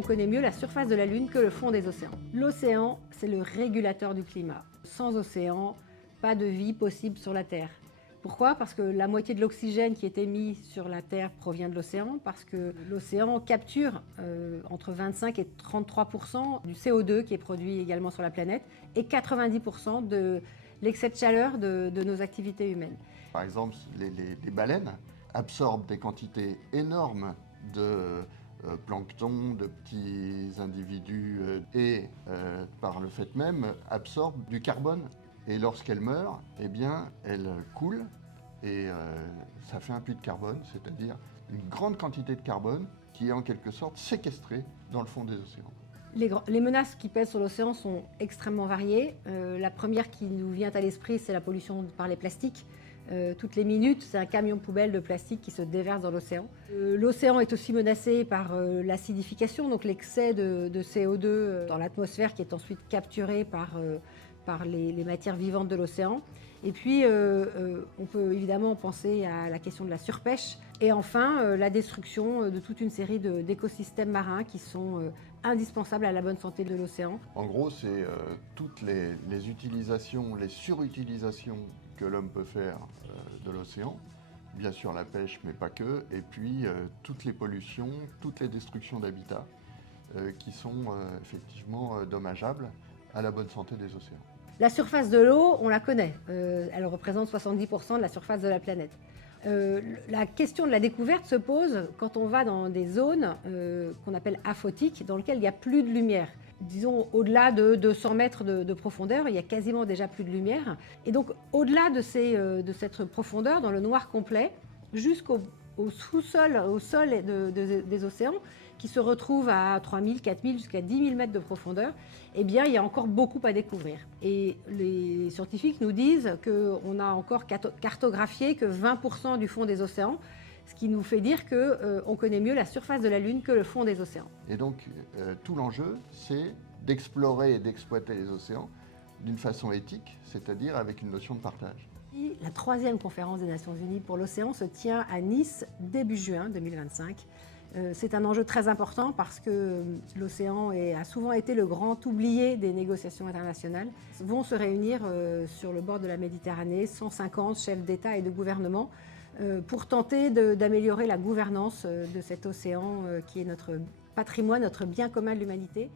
on connaît mieux la surface de la Lune que le fond des océans. L'océan, c'est le régulateur du climat. Sans océan, pas de vie possible sur la Terre. Pourquoi? Parce que la moitié de l'oxygène qui est émis sur la Terre provient de l'océan, parce que l'océan capture entre 25 et 33% du CO2 qui est produit également sur la planète et 90% de l'excès de chaleur de nos activités humaines. Par exemple, les baleines absorbent des quantités énormes de plancton, de petits individus et par le fait même absorbent du carbone. Et lorsqu'elles meurent, eh bien, elles coulent et ça fait un puits de carbone, c'est-à-dire une grande quantité de carbone qui est en quelque sorte séquestrée dans le fond des océans. Les menaces qui pèsent sur l'océan sont extrêmement variées. La première qui nous vient à l'esprit, c'est la pollution par les plastiques. Toutes les minutes, c'est un camion poubelle de plastique qui se déverse dans l'océan. L'océan est aussi menacé par l'acidification, donc l'excès de CO2 dans l'atmosphère qui est ensuite capturé par les matières vivantes de l'océan. Et puis, on peut évidemment penser à la question de la surpêche. Et enfin, la destruction de toute une série d'écosystèmes marins qui sont indispensables à la bonne santé de l'océan. En gros, c'est toutes les utilisations, les surutilisations que l'homme peut faire de l'océan. Bien sûr la pêche, mais pas que. Et puis, toutes les pollutions, toutes les destructions d'habitats qui sont effectivement dommageables à la bonne santé des océans. La surface de l'eau, on la connaît. Elle représente 70% de la surface de la planète. La question de la découverte se pose quand on va dans des zones qu'on appelle aphotiques, dans lesquelles il n'y a plus de lumière. Disons, au-delà de 200 mètres de profondeur, il y a quasiment déjà plus de lumière. Et donc, au-delà de cette profondeur, dans le noir complet, jusqu'au sous-sol, au sol des océans, qui se retrouvent à 3000, 4000, jusqu'à 10 000 mètres de profondeur, eh bien, il y a encore beaucoup à découvrir. Et les scientifiques nous disent qu'on a encore cartographié que 20% du fond des océans, ce qui nous fait dire qu'on connaît mieux la surface de la Lune que le fond des océans. Et donc, tout l'enjeu, c'est d'explorer et d'exploiter les océans d'une façon éthique, c'est-à-dire avec une notion de partage. La 3e conférence des Nations Unies pour l'océan se tient à Nice début juin 2025. C'est un enjeu très important parce que l'océan a souvent été le grand oublié des négociations internationales. Vont se réunir sur le bord de la Méditerranée 150 chefs d'État et de gouvernement pour tenter d'améliorer la gouvernance de cet océan qui est notre patrimoine, notre bien commun de l'humanité.